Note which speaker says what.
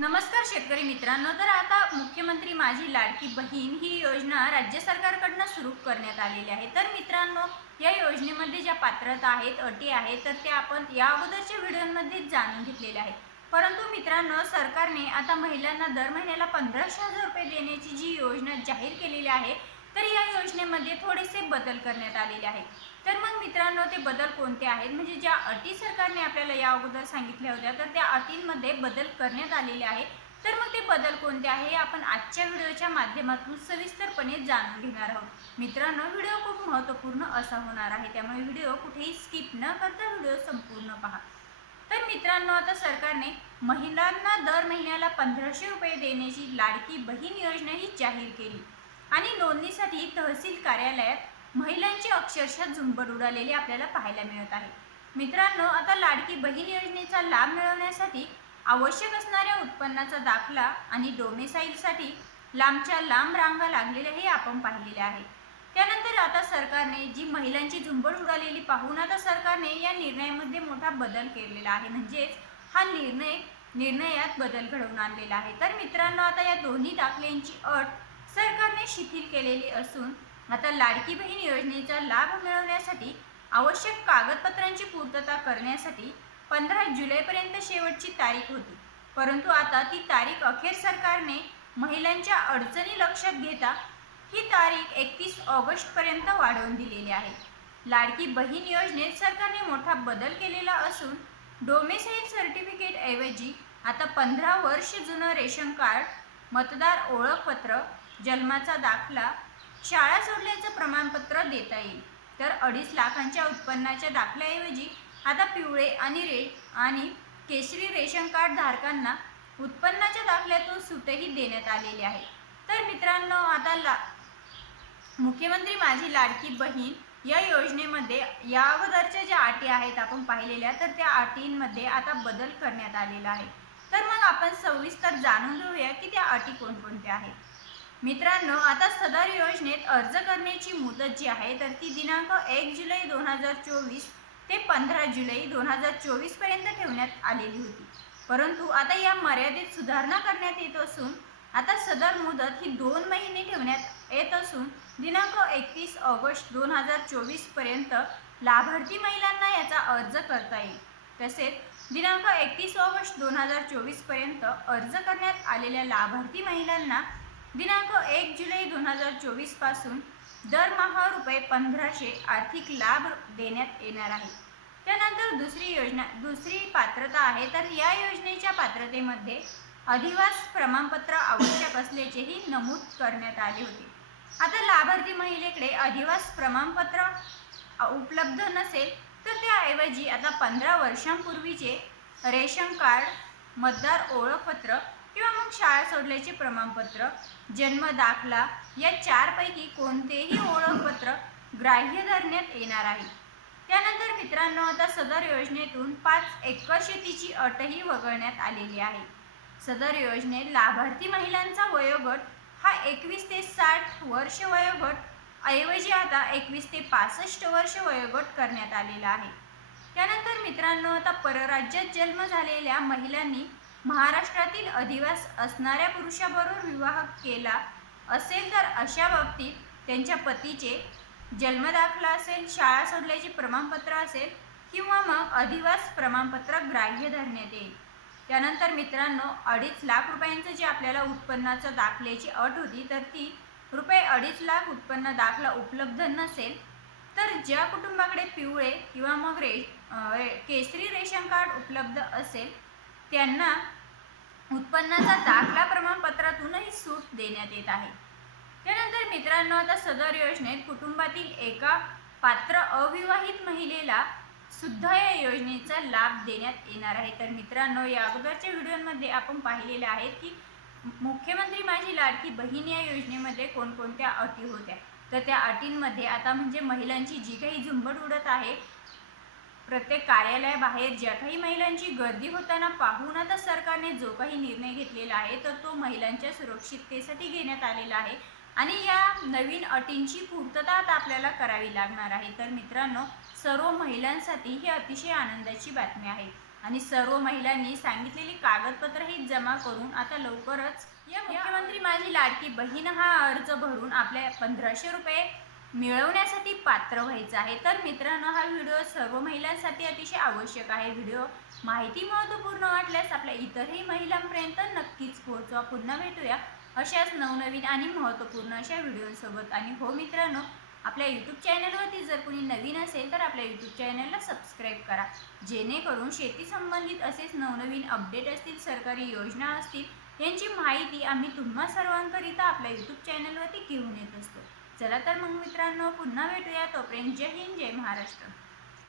Speaker 1: नमस्कार शेतकरी मित्रांनो तर आता मुख्यमंत्री माझी लाडकी बहीण ही योजना राज्य सरकारकडनं सुरू करण्यात आलेली आहे. तर मित्रांनो या योजनेमध्ये ज्या पात्रता आहेत अटी आहेत तर त्या आपण या अगोदरच्या व्हिडिओमध्ये जाणून घेतलेल्या आहेत. परंतु मित्रांनो सरकारने आता महिलांना दर महिन्याला पंधराशे हजार रुपये देण्याची जी योजना जाहीर केलेली आहे तर या योजनेमध्ये थोडेसे बदल करण्यात आलेले आहेत. तर मग मित्रांनो ते बदल कोणते आहेत? म्हणजे ज्या अटी सरकारने आपल्याला या अगोदर सांगितल्या होत्या तर त्या अटींमध्ये बदल करण्यात आलेले आहेत. तर मग ते बदल कोणते आहे हे आपण आजच्या व्हिडिओच्या माध्यमातून सविस्तरपणे जाणून घेणार आहोत. मित्रांनो व्हिडिओ खूप महत्त्वपूर्ण असा होणार आहे त्यामुळे व्हिडिओ कुठेही स्किप न करता व्हिडिओ संपूर्ण पहा. तर मित्रांनो आता सरकारने महिलांना दर महिन्याला पंधराशे रुपये देण्याची लाडकी बहीण योजना ही जाहीर केली. आणि नोंदणीसाठी तहसील कार्यालयात महिलांची अक्षरशः झुंबड उडालेली आपल्याला पाहायला मिळत आहे. मित्रांनो आता लाडकी बहीण योजनेचा लाभ मिळवण्यासाठी आवश्यक असणाऱ्या उत्पन्नाचा दाखला आणि डोमेसाईलसाठी लांबच्या लांब रांगा लागलेल्या हे आपण पाहिलेले आहे. त्यानंतर आता सरकारने जी महिलांची झुंबड उडालेली पाहून आता सरकारने या निर्णयामध्ये मोठा बदल केलेला आहे. म्हणजेच हा निर्णय निर्णयात बदल घडवून आणलेला आहे. तर मित्रांनो आता या दोन्ही दाखल्यांची अट सरकारने शिथिल केलेली असून आता लाडकी बहीण योजनेचा लाभ मिळवण्यासाठी आवश्यक कागदपत्रांची पूर्तता करण्यासाठी पंधरा जुलैपर्यंत शेवटची तारीख होती. परंतु आता ती तारीख अखेर सरकारने महिलांच्या अडचणी लक्षात घेता ही तारीख एकतीस ऑगस्टपर्यंत वाढवून दिलेली आहे. लाडकी बहीण योजनेत सरकारने मोठा बदल केलेला असून डोमेसाईल सर्टिफिकेट ऐवजी आता पंधरा वर्ष जुनं रेशन कार्ड मतदार ओळखपत्र जन्माचा दाखला शाळा सोडल्याचं प्रमाणपत्र देता येईल. तर अडीच लाखांच्या उत्पन्नाच्या दाखल्याऐवजी आता पिवळे आणि रे आणि केशरी रेशन कार्ड धारकांना उत्पन्नाच्या दाखल्यातून सूटही देण्यात आलेली आहे. तर मित्रांनो आता ला मुख्यमंत्री माझी लाडकी बहीण या योजनेमध्ये या अगोदरच्या ज्या अटी आहेत आपण पाहिलेल्या तर त्या अटींमध्ये आता बदल करण्यात आलेला आहे. तर मग आपण सविस्तर जाणून घेऊया की त्या अटी कोणकोणत्या आहेत. मित्रांनो आता सदर योजनेत अर्ज करण्याची मुदत जी आहे तर ती दिनांक एक जुलै दोन हजार चोवीस ते पंधरा जुलै दोन हजार चोवीसपर्यंत ठेवण्यात आलेली होती. परंतु आता या मर्यादेत सुधारणा करण्यात येत असून आता सदर मुदत ही दोन महिने ठेवण्यात येत असून दिनांक एकतीस ऑगस्ट दोन हजार चोवीसपर्यंत लाभार्थी महिलांना याचा अर्ज करता येईल. तसेच दिनांक एकतीस ऑगस्ट दोन हजार चोवीसपर्यंत अर्ज करण्यात आलेल्या लाभार्थी महिलांना दिनांक एक जुलै दोन हजार चोवीसपासून दरमहा रुपये पंधराशे आर्थिक लाभ देण्यात येणार आहे. त्यानंतर दुसरी योजना दुसरी पात्रता आहे. तर या योजनेच्या पात्रतेमध्ये अधिवास प्रमाणपत्र आवश्यक असल्याचेही नमूद करण्यात आले होते. आता लाभार्थी महिलेकडे अधिवास प्रमाणपत्र उपलब्ध नसेल तर त्याऐवजी आता पंधरा वर्षांपूर्वीचे रेशन कार्ड मतदार ओळखपत्र किंवा मग शाळा सोडल्याचे प्रमाणपत्र जन्म दाखला या चारपैकी कोणतेही ओळखपत्र ग्राह्य धरण्यात येणार आहे. त्यानंतर मित्रांनो आता सदर योजनेतून पाच एकर शेतीची अटही वगळण्यात आलेली आहे. सदर योजनेत लाभार्थी महिलांचा वयोगट हा एकवीस ते साठ वर्ष वयोगट ऐवजी आता एकवीस ते पासष्ट वर्ष वयोगट करण्यात आलेला आहे. त्यानंतर मित्रांनो आता परराज्यात जन्म झालेल्या महिलांनी महाराष्ट्रातील अधिवास असणाऱ्या पुरुषाबरोबर विवाह केला असेल तर अशा बाबतीत त्यांच्या पतीचे जन्मदाखला असेल शाळा सोडल्याचे प्रमाणपत्र असेल किंवा मग अधिवास प्रमाणपत्र ग्राह्य धरण्यात येईल. त्यानंतर मित्रांनो अडीच लाख रुपयांचं जे आपल्याला उत्पन्नाचं दाखल्याची अट होती तर ती रुपये अडीच लाख उत्पन्न दाखला उपलब्ध नसेल तर ज्या कुटुंबाकडे पिवळे किंवा मग रे रे केसरी रेशन कार्ड उपलब्ध असेल त्यांना उत्पन्नाचा दाखला प्रमाणपत्रातूनही सूट देण्यात येत आहे. त्यानंतर मित्रांनो आता सदर योजनेत कुटुंबातील एका पात्र अविवाहित महिलेला सुद्धा या योजनेचा लाभ देण्यात येणार आहे. तर मित्रांनो या अगोदरच्या व्हिडिओमध्ये आपण पाहिलेले आहेत की मुख्यमंत्री माझी लाडकी बहीण या योजनेमध्ये कोणकोणत्या अटी होत्या? तर त्या अटींमध्ये आता म्हणजे महिलांची जी काही झुंबड उडत आहे प्रत्येक कार्यालयाबाहेर ज्या काही महिलांची गर्दी होताना पाहून आता सरकारने जो काही निर्णय घेतलेला आहे तर तो महिलांच्या सुरक्षिततेसाठी घेण्यात आलेला आहे. आणि या नवीन अटींची पूर्तता आता आपल्याला करावी लागणार आहे. तर मित्रांनो सर्व महिलांसाठी ही अतिशय आनंदाची बातमी आहे. आणि सर्व महिलांनी सांगितलेली कागदपत्रही जमा करून आता लवकरच या मुख्यमंत्री माझी लाडकी बहीण हा अर्ज भरून आपल्या पंधराशे रुपये मिळवण्यासाठी पात्र व्हायचं आहे. तर मित्रांनो हा व्हिडिओ सर्व महिलांसाठी अतिशय आवश्यक आहे. व्हिडिओ माहिती महत्त्वपूर्ण वाटल्यास आपल्या इतरही महिलांपर्यंत नक्कीच पोहोचवा. पुन्हा भेटूया अशाच नवनवीन आणि महत्त्वपूर्ण अशा व्हिडिओसोबत आणि हो मित्रांनो आपल्या यूट्यूब चॅनलवरती जर कोणी नवीन असेल तर आपल्या यूट्यूब चॅनलला सबस्क्राईब करा. जेणेकरून शेती संबंधित असेच नवनवीन अपडेट असतील सरकारी योजना असतील यांची माहिती आम्ही तुम्हा सर्वांकरिता आपल्या यूट्यूब चॅनलवरती घेऊन येत असतो. चला तर मग मित्रांनो पुन्हा भेटूया. तोपर्यंत जय हिंद जय महाराष्ट्र.